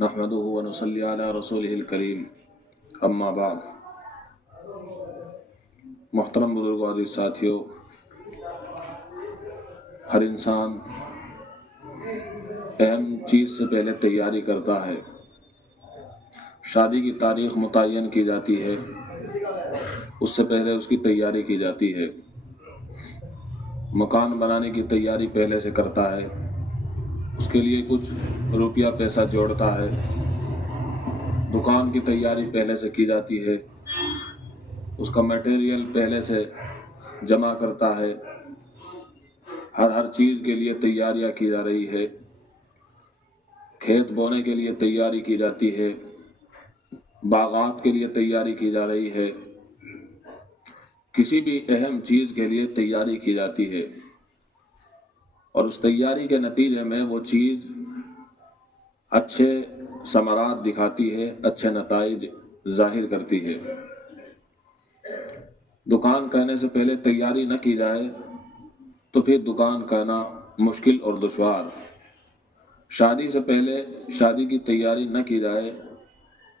نحمده ونصلي على رسوله الکریم اما بعد۔ محترم بزرگوں، عزیز ساتھیوں، ہر انسان اہم چیز سے پہلے تیاری کرتا ہے۔ شادی کی تاریخ متعین کی جاتی ہے، اس سے پہلے اس کی تیاری کی جاتی ہے۔ مکان بنانے کی تیاری پہلے سے کرتا ہے، اس کے لیے کچھ روپیہ پیسہ جوڑتا ہے۔ دکان کی تیاری پہلے سے کی جاتی ہے، اس کا میٹیریل پہلے سے جمع کرتا ہے۔ ہر چیز کے لیے تیاریاں کی جا رہی ہے۔ کھیت بونے کے لیے تیاری کی جاتی ہے، باغات کے لیے تیاری کی جا رہی ہے، کسی بھی اہم چیز کے لیے تیاری کی جاتی ہے، اور اس تیاری کے نتیجے میں وہ چیز اچھے ثمرات دکھاتی ہے، اچھے نتائج ظاہر کرتی ہے۔ دکان کہنے سے پہلے تیاری نہ کی جائے تو پھر دکان کہنا مشکل اور دشوار۔ شادی سے پہلے شادی کی تیاری نہ کی جائے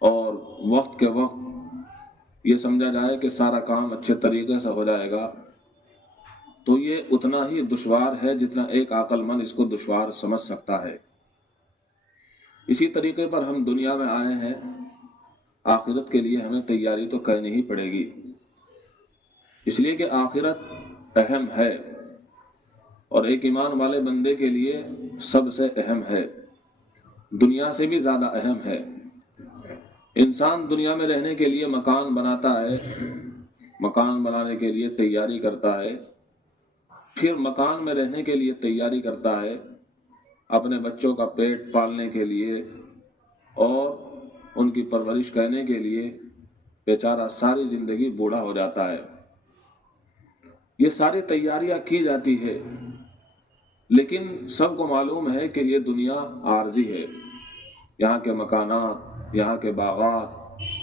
اور وقت کے وقت یہ سمجھا جائے کہ سارا کام اچھے طریقے سے ہو جائے گا، تو یہ اتنا ہی دشوار ہے جتنا ایک عقل مند اس کو دشوار سمجھ سکتا ہے۔ اسی طریقے پر ہم دنیا میں آئے ہیں، آخرت کے لیے ہمیں تیاری تو کرنی ہی پڑے گی، اس لیے کہ آخرت اہم ہے اور ایک ایمان والے بندے کے لیے سب سے اہم ہے، دنیا سے بھی زیادہ اہم ہے۔ انسان دنیا میں رہنے کے لیے مکان بناتا ہے، مکان بنانے کے لیے تیاری کرتا ہے، پھر مکان میں رہنے کے لیے تیاری کرتا ہے، اپنے بچوں کا پیٹ پالنے کے لیے اور ان کی پرورش کرنے کے لیے بیچارہ ساری زندگی بوڑھا ہو جاتا ہے۔ یہ ساری تیاریاں کی جاتی ہے، لیکن سب کو معلوم ہے کہ یہ دنیا عارضی ہے۔ یہاں کے مکانات، یہاں کے باغات،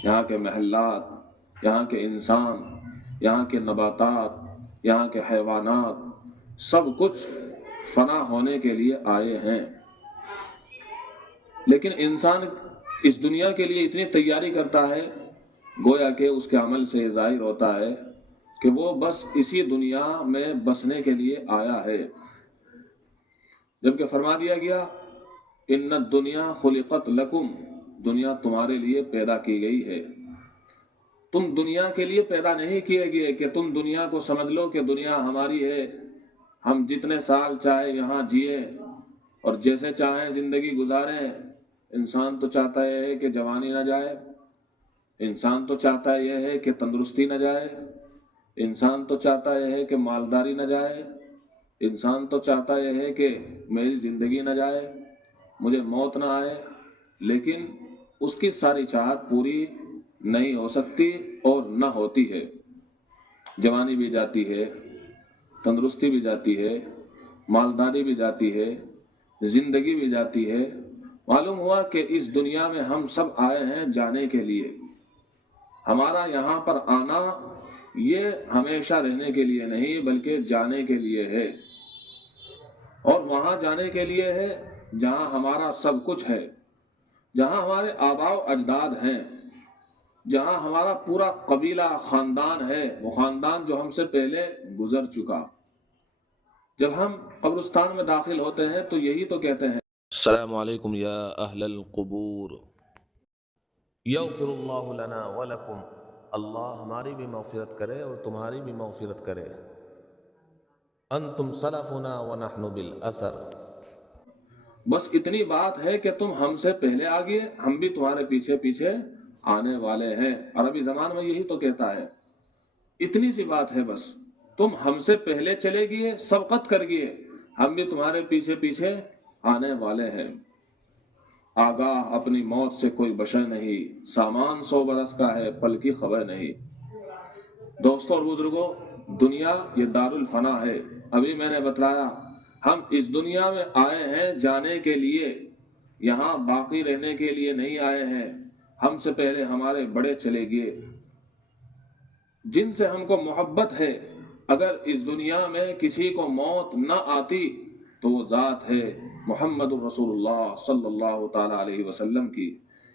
یہاں کے محلات، یہاں کے انسان، یہاں کے نباتات، یہاں کے حیوانات، سب کچھ فنا ہونے کے لیے آئے ہیں۔ لیکن انسان اس دنیا کے لیے اتنی تیاری کرتا ہے، گویا کہ اس کے عمل سے ظاہر ہوتا ہے کہ وہ بس اسی دنیا میں بسنے کے لیے آیا ہے، جبکہ فرما دیا گیا ان الدنیا خلقت لکم، دنیا تمہارے لیے پیدا کی گئی ہے۔ تم دنیا کے لیے پیدا نہیں کیے گئے کہ تم دنیا کو سمجھ لو کہ دنیا ہماری ہے، ہم جتنے سال چاہے یہاں جیے اور جیسے چاہیں زندگی گزاریں۔ انسان تو چاہتا ہے کہ جوانی نہ جائے، انسان تو چاہتا یہ ہے کہ تندرستی نہ جائے، انسان تو چاہتا یہ ہے کہ مالداری نہ جائے، انسان تو چاہتا یہ ہے کہ میری زندگی نہ جائے، مجھے موت نہ آئے، لیکن اس کی ساری چاہت پوری نہیں ہو سکتی اور نہ ہوتی ہے۔ جوانی بھی جاتی ہے، تندرستی بھی جاتی ہے، مالداری بھی جاتی ہے، زندگی بھی جاتی ہے۔ معلوم ہوا کہ اس دنیا میں ہم سب آئے ہیں جانے کے لیے۔ ہمارا یہاں پر آنا یہ ہمیشہ رہنے کے لیے نہیں بلکہ جانے کے لیے ہے، اور وہاں جانے کے لیے ہے جہاں ہمارا سب کچھ ہے، جہاں ہمارے آباء و اجداد ہیں، جہاں ہمارا پورا قبیلہ خاندان ہے، وہ خاندان جو ہم سے پہلے گزر چکا۔ جب ہم قبرستان میں داخل ہوتے ہیں تو یہی تو کہتے ہیں السلام علیکم یا اہل القبور، یغفر اللہ لنا ولکم، اللہ ہماری بھی مغفرت کرے اور تمہاری بھی مغفرت کرے، انتم سلفنا ونحن بالاثر، بس اتنی بات ہے کہ تم ہم سے پہلے آ گئے، ہم بھی تمہارے پیچھے پیچھے آنے والے ہیں۔ عربی زبان میں یہی تو کہتا ہے، اتنی سی بات ہے، بس تم ہم سے پہلے چلے گئے، سبقت کر گئے، ہم بھی تمہارے پیچھے پیچھے آنے والے ہیں۔ آگاہ اپنی موت سے کوئی بشر نہیں، سامان 100 برس کا ہے، پل کی خبر نہیں۔ دوستوں اور بزرگوں، دنیا یہ دار الفنا ہے۔ ابھی میں نے بتلایا ہم اس دنیا میں آئے ہیں جانے کے لیے، یہاں باقی رہنے کے لیے نہیں آئے ہیں۔ ہم سے پہلے ہمارے بڑے چلے گئے، جن سے ہم کو محبت ہے۔ اگر اس دنیا میں کسی کو موت نہ آتی تو وہ ذات ہے محمد الرسول اللہ صلی اللہ تعالی علیہ وسلم کی،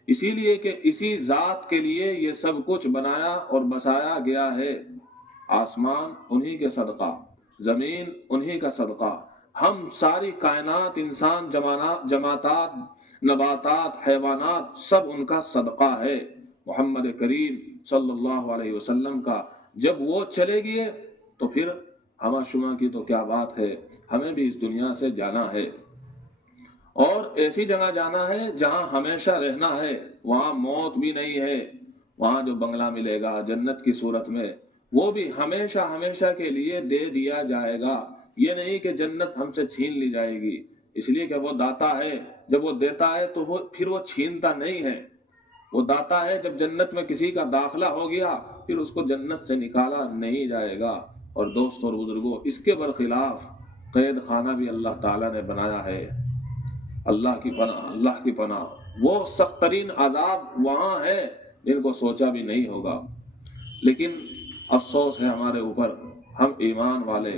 اسی لیے کہ اسی ذات کے لیے یہ سب کچھ بنایا اور بسایا گیا ہے۔ آسمان انہی کے صدقہ، زمین انہی کا صدقہ، ہم ساری کائنات، انسان، جماعتات، نباتات، حیوانات، سب ان کا صدقہ ہے محمد کریم صلی اللہ علیہ وسلم کا۔ جب وہ چلے گئے تو پھر ہما شما کی تو کیا بات ہے، ہمیں بھی اس دنیا سے جانا ہے، اور ایسی جگہ جانا ہے جہاں ہمیشہ رہنا ہے، وہاں موت بھی نہیں ہے، وہاں جو بنگلہ ملے گا جنت کی صورت میں وہ بھی ہمیشہ ہمیشہ کے لیے دے دیا جائے گا۔ یہ نہیں کہ جنت ہم سے چھین لی جائے گی، اس لیے کہ وہ داتا ہے، جب وہ دیتا ہے تو پھر وہ چھینتا نہیں ہے، وہ داتا ہے۔ جب جنت میں کسی کا داخلہ ہو گیا پھر اس کو جنت سے نکالا نہیں جائے گا۔ اور دوستوں اور بزرگوں، اس کے برخلاف قید خانہ بھی اللہ تعالیٰ نے بنایا ہے۔ اللہ کی پناہ، اللہ کی پناہ، وہ سخت ترین عذاب وہاں ہے جن کو سوچا بھی نہیں ہوگا۔ لیکن افسوس ہے ہمارے اوپر، ہم ایمان والے،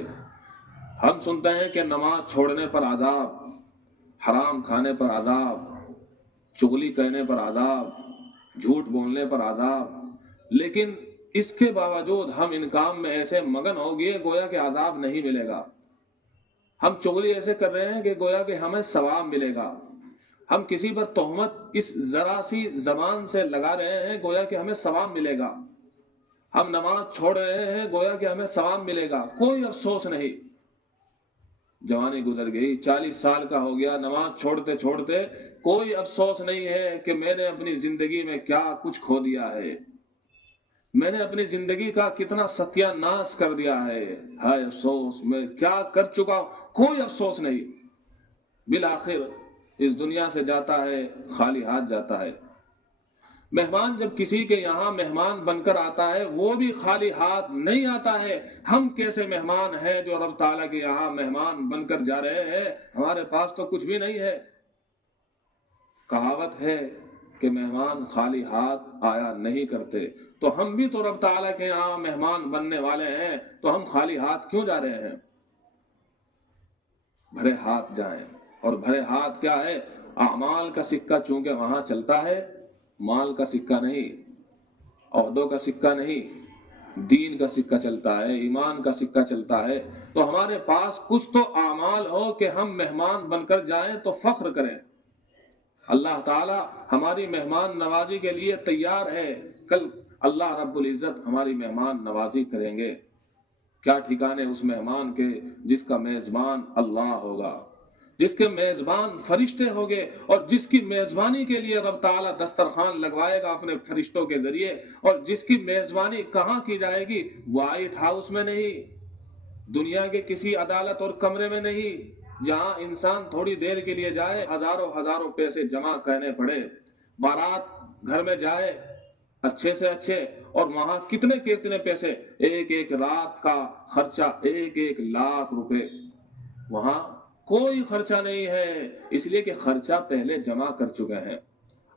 ہم سنتے ہیں کہ نماز چھوڑنے پر عذاب، حرام کھانے پر عذاب، چغلی کہنے پر عذاب، جھوٹ بولنے پر عذاب، لیکن اس کے باوجود ہم ان کام میں ایسے مگن ہو گئے گویا کہ عذاب نہیں ملے گا۔ ہم چغلی ایسے کر رہے ہیں کہ گویا کہ ہمیں ثواب ملے گا۔ ہم کسی پر تہمت اس ذرا سی زبان سے لگا رہے ہیں گویا کہ ہمیں ثواب ملے گا۔ ہم نماز چھوڑ رہے ہیں گویا کہ ہمیں ثواب ملے گا، کوئی افسوس نہیں۔ جوانی گزر گئی، 40 سال کا ہو گیا، نماز چھوڑتے چھوڑتے کوئی افسوس نہیں ہے کہ میں نے اپنی زندگی میں کیا کچھ کھو دیا ہے، میں نے اپنی زندگی کا کتنا ستیہ ناش کر دیا ہے، ہائے افسوس، میں کیا کر چکا ہوں، کوئی افسوس نہیں۔ بالآخر اس دنیا سے جاتا ہے، خالی ہاتھ جاتا ہے۔ مہمان جب کسی کے یہاں مہمان بن کر آتا ہے وہ بھی خالی ہاتھ نہیں آتا ہے۔ ہم کیسے مہمان ہیں جو رب تعالیٰ کے یہاں مہمان بن کر جا رہے ہیں، ہمارے پاس تو کچھ بھی نہیں ہے۔ کہاوت ہے کہ مہمان خالی ہاتھ آیا نہیں کرتے، تو ہم بھی تو رب تعالیٰ کے یہاں مہمان بننے والے ہیں، تو ہم خالی ہاتھ کیوں جا رہے ہیں؟ بھرے ہاتھ جائیں، اور بھرے ہاتھ کیا ہے؟ اعمال کا سکہ چونکہ وہاں چلتا ہے، مال کا سکہ نہیں، عہدوں کا سکہ نہیں، دین کا سکہ چلتا ہے، ایمان کا سکہ چلتا ہے۔ تو ہمارے پاس کچھ تو اعمال ہو کہ ہم مہمان بن کر جائیں تو فخر کریں۔ اللہ تعالی ہماری مہمان نوازی کے لیے تیار ہے، کل اللہ رب العزت ہماری مہمان نوازی کریں گے۔ کیا ٹھکانے اس مہمان کے جس کا میزبان اللہ ہوگا، جس کے میزبان فرشتے ہوگے، اور جس کی میزبانی کے لیے رب تعالیٰ دسترخوان لگوائے گا اپنے فرشتوں کے ذریعے، اور جس کی میزبانی کہاں کی جائے گی؟ وائٹ ہاؤس میں نہیں، دنیا کے کسی عدالت اور کمرے میں نہیں، جہاں انسان تھوڑی دیر کے لیے جائے، ہزاروں پیسے جمع کرنے پڑے، بارات گھر میں جائے اچھے سے اچھے، اور وہاں کتنے پیسے، ایک رات کا خرچہ 1 لاکھ روپے، وہاں کوئی خرچہ نہیں ہے، اس لیے کہ خرچہ پہلے جمع کر چکے ہیں۔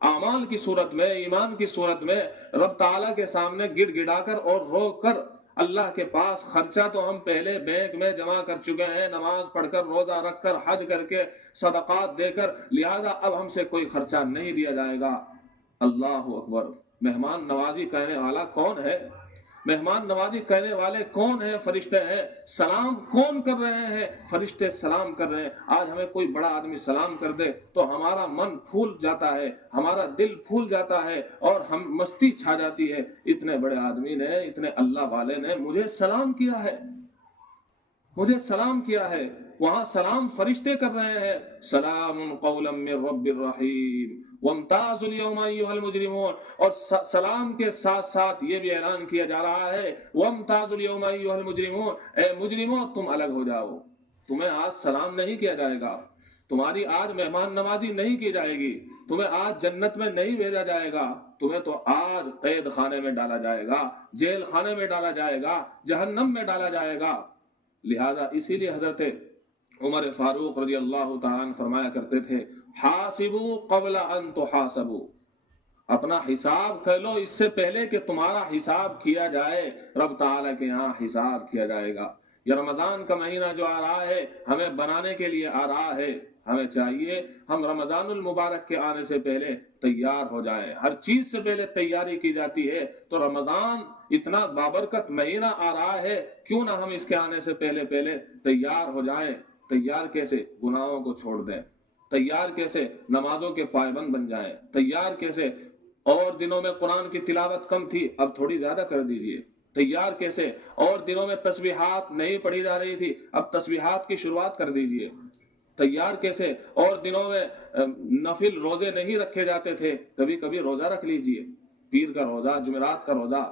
اعمال کی صورت میں، ایمان کی صورت میں رب تعالیٰ کے سامنے گڑ گڑا کر اور رو کر اللہ کے پاس خرچہ تو ہم پہلے بینک میں جمع کر چکے ہیں، نماز پڑھ کر، روزہ رکھ کر، حج کر کے، صدقات دے کر، لہذا اب ہم سے کوئی خرچہ نہیں دیا جائے گا۔ اللہ اکبر! مہمان نوازی کہنے والا کون ہے؟ مہمان نوازی کہنے والے کون ہیں؟ فرشتے ہیں۔ سلام کون کر رہے ہیں؟ فرشتے سلام کر رہے ہیں۔ آج ہمیں کوئی بڑا آدمی سلام کر دے تو ہمارا من پھول جاتا ہے، ہمارا دل پھول جاتا ہے، اور ہم مستی چھا جاتی ہے، اتنے بڑے آدمی نے، اتنے اللہ والے نے مجھے سلام کیا ہے، مجھے سلام کیا ہے۔ وہاں سلام فرشتے کر رہے ہیں، سلام قولا من رب الرحیم وامتاز اليوم ایھا المجرمون، اور سلام کے ساتھ ساتھ یہ بھی اعلان کیا جا رہا ہے، وامتاز اليوم ایھا المجرمون، اے مجرموں تم الگ ہو جاؤ، تمہیں آج سلام نہیں کیا جائے گا، تمہاری آج مہمان نوازی نہیں کی جائے گی، تمہیں آج جنت میں نہیں بھیجا جائے گا، تمہیں تو آج قید خانے میں ڈالا جائے گا، جیل خانے میں ڈالا جائے گا، جہنم میں ڈالا جائے گا۔ لہذا اسی لیے حضرت عمر فاروق رضی اللہ تعالیٰ عنہ فرمایا کرتے تھے، حاسبوا قبل ان تحاسبوا، اپنا حساب کر لو اس سے پہلے کہ تمہارا حساب کیا جائے، رب تعالیٰ کے یہاں حساب کیا جائے گا۔ یہ رمضان کا مہینہ جو آ رہا ہے ہمیں بنانے کے لیے آ رہا ہے، ہمیں چاہیے ہم رمضان المبارک کے آنے سے پہلے تیار ہو جائیں. ہر چیز سے پہلے تیاری کی جاتی ہے. تو رمضان اتنا بابرکت مہینہ آ رہا ہے، کیوں نہ ہم اس کے آنے سے پہلے تیار ہو جائیں. تیار کیسے؟ گناہوں کو چھوڑ دیں. تیار کیسے؟ نمازوں کے پابند بن جائیں. تیار کیسے؟ اور دنوں میں قرآن کی تلاوت کم تھی، اب تھوڑی زیادہ کر دیجئے. تیار کیسے؟ اور دنوں میں تسبیحات نہیں پڑھی جا رہی تھی، اب تسبیحات کی شروعات کر دیجئے. تیار کیسے؟ اور دنوں میں نفل روزے نہیں رکھے جاتے تھے، کبھی کبھی روزہ رکھ لیجئے، پیر کا روزہ، جمعرات کا روزہ.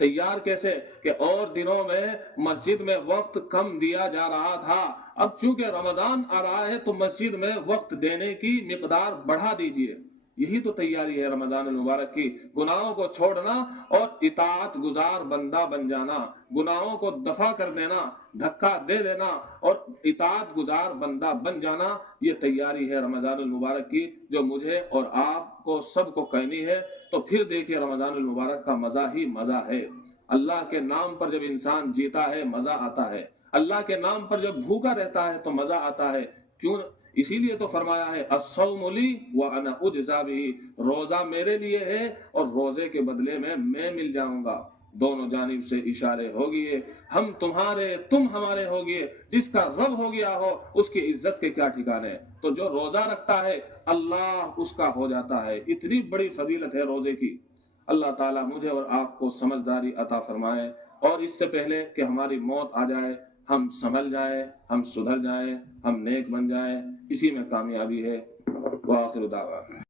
تیار کیسے کہ اور دنوں میں مسجد میں وقت کم دیا جا رہا تھا، اب چونکہ رمضان آ رہا ہے تو مسجد میں وقت دینے کی مقدار بڑھا دیجئے. یہی تو تیاری ہے رمضان المبارک کی. گناہوں کو چھوڑنا اور اطاعت گزار بندہ بن جانا، گناہوں کو دفع کر دینا، دھکا دے دینا اور اطاعت گزار بندہ بن جانا، یہ تیاری ہے رمضان المبارک کی، جو مجھے اور آپ کو سب کو کرنی ہے. تو پھر دیکھیں رمضان المبارک کا مزہ ہی مزہ ہے. اللہ کے نام پر جب انسان جیتا ہے مزہ آتا ہے، اللہ کے نام پر جب بھوکا رہتا ہے تو مزہ آتا ہے. کیوں؟ اسی لیے تو فرمایا ہے الصوم لی وانا اجزا بہ، روزہ میرے لیے ہے اور روزے کے بدلے میں مل جاؤں گا. دونوں جانب سے اشارے ہو گئے، ہم تمہارے تم ہمارے ہو گئے. جس کا رب ہو گیا ہو اس کی عزت کے کیا ٹھکانے. تو جو روزہ رکھتا ہے اللہ اس کا ہو جاتا ہے. اتنی بڑی فضیلت ہے روزے کی. اللہ تعالیٰ مجھے اور آپ کو سمجھداری عطا فرمائے، اور اس سے پہلے کہ ہماری موت آ جائے ہم سنبھل جائیں، ہم سدھر جائیں، ہم نیک بن جائیں. اسی میں کامیابی ہے. وآخر دعوانا